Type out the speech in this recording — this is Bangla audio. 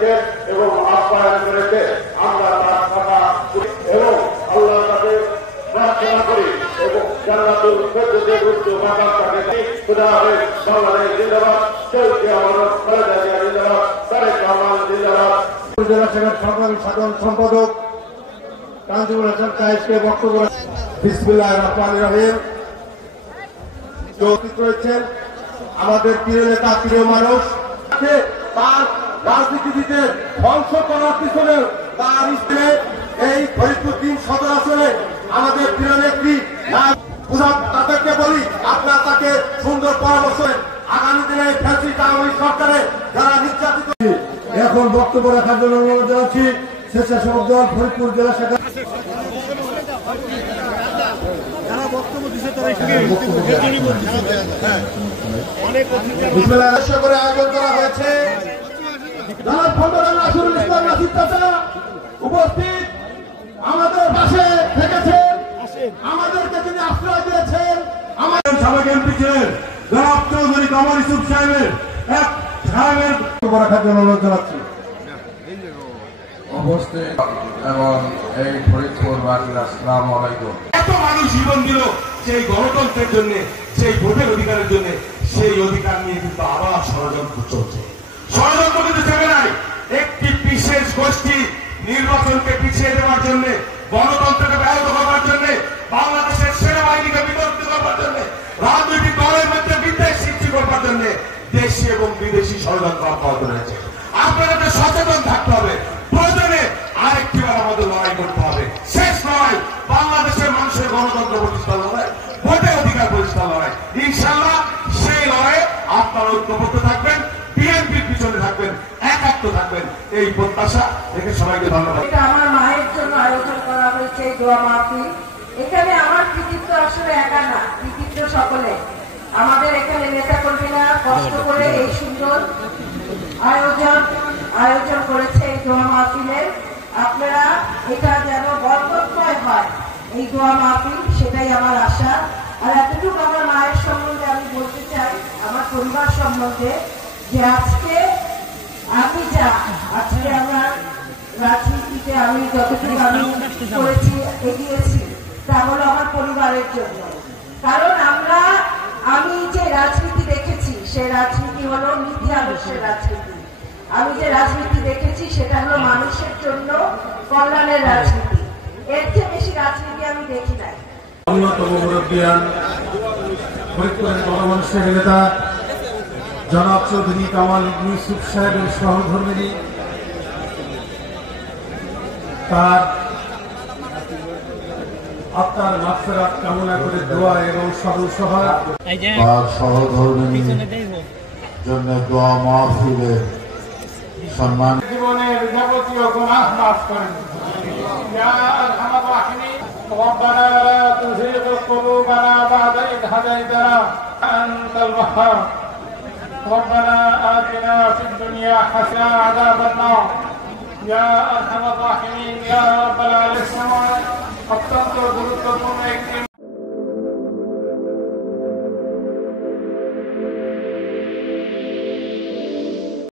দিয়েছেন এবং আহ্বান করেছে। আমরা তার কথা এবং আল্লাহ তাকে প্রার্থনা করি এবং জান্নাতুল ফেরদৌসের উচ্চ মাকাম তাকে খুদা হাফেজ। বাংলাদেশ জিন্দাবাদ। চলছে আমাদের খালেদা জিয়া জিন্দাবাদ। তারেক রহমান জিন্দাবাদ। জেলা শাখার সংগ্রামী সাধারণ সম্পাদক কামরুল হাসান কায়েসকে বক্তব্য বিসমিল্লাহির রহমানির রহিম উপস্থিত রয়েছেন আমাদের প্রিয় নেতা, প্রিয় মানুষ। তার রাজনীতিবিদে ধ্বংস করার পিছনে তার স্ত্রী এই ফরিদপুর ৩ সদর আসনে আমাদের প্রিয় নেত্রী তাদেরকে বলি, আপনার তাকে সুন্দর পরামর্শ আগামী দিনে ফ্যাসিস্ট আওয়ামী লীগ সরকারে যারা নির্যাতিত। এখন বক্তব্য রাখার জন্য অনুরোধ জানাচ্ছি স্বেচ্ছাসেবক দল ফরিদপুর জেলা শাখা করে আয়োজন করা হয়েছে। উপস্থিত আমাদের পাশে থেকেছেন, আমাদেরকে তিনি আশ্রয় দিয়েছেন। আমাদের সাবেক এমপি ছিলেন জনাব চৌধুরী কামাল ইউসুফ সাহেবের বক্তব্য রাখার জন্য অনুরোধ জানাচ্ছি। উপস্থিত এবং এই ফরিদপুরবাসীর আসসালামু আলাইকুম। এত মানুষ জীবন দিল সেই গণতন্ত্রের জন্য, সেই ভোটের অধিকারের জন্য, সেই অধিকার নিয়ে কিন্তু আবার ষড়যন্ত্র চলছে। ষড়যন্ত্র কিন্তু থেমে নাই। একটি বিশেষ গোষ্ঠী নির্বাচনকে পিছিয়ে দেওয়ার জন্য, গণতন্ত্রকে ব্যাহত করবার জন্য, বাংলাদেশের সেনাবাহিনীকে বিতর্কিত করবার জন্য, রাজনৈতিক দলের মধ্যে বিদ্বেষ সৃষ্টি করবার জন্য দেশি এবং বিদেশি ষড়যন্ত্র অব্যাহত রয়েছে। আপনাদেরকে সচেতন থাকতে হবে। প্রয়োজনে আরেকটি বার আমাদের লড়াই করতে হবে। শেষ নয়, বাংলাদেশের মানুষের গণতন্ত্র প্রতিষ্ঠা লড়াই, ভোটের অধিকার প্রতিষ্ঠা লড়াই। ইনশাল্লাহ সেই লড়াইয়ে আপনারা ঐক্যবদ্ধ থাকবেন, বিএনপির পিছনে থাকবেন, একাত্ম থাকবেন, এই প্রত্যাশা রেখে সবাইকে ধন্যবাদ। এটা আমার মায়ের জন্য আয়োজন করা হয়েছে দোয়া মাহফিল। এখানে আমার কৃতিত্ব আসলে একা না, কৃতিত্ব সকলে। আমাদের এখানে নেতা কর্মীরা কষ্ট করে এই সুন্দর আয়োজন করেছে এই দোয়া মাহফিলের। আপনারা এটা যেন বরকতময় হয় এই দোয়া মাহফিল, সেটাই আমার আশা। আর এতটুকু আমার মায়ের সম্বন্ধে আমি বলতে চাই, আমার পরিবার সম্বন্ধে, যে আজকে আমার রাজনীতিতে আমি যতটুকু আমি করেছি, এগিয়েছি, তা হলো আমার পরিবারের জন্য। কারণ আমি যে রাজনীতি দেখেছি, সে রাজনীতি হলো নীতি আদর্শের রাজনীতি। আমি যে রাজনীতি দেখেছি সেটা হলো মানুষের জন্য কল্যাণের রাজনীতি। এর চেয়ে বেশি রাজনীতি আমি দেখি নাই। অন্যতম মুরব্বিয়ান ফরিদপুরের গণমানুষের নেতা জনাব চৌধুরী কামাল ইউসুফ সাহেবের সহধর্মিনী, তার আত্মার মাগফিরাত কামনা করে দোয়া এবং সরল সহায় তার সহধর্মিনীর জন্য দোয়া মাহফিলে সম্মান। জীবনের যাবতীয় গুনাহ মাফ করেন। ইয়া আরহামার রাহিমিন। ربنا لا تزغ قلوبنا بعد إذ هديتنا أنت الوهاب. ربنا آتنا في الدنيا حسنة وعذاب النار. يا أرحم الراحمين.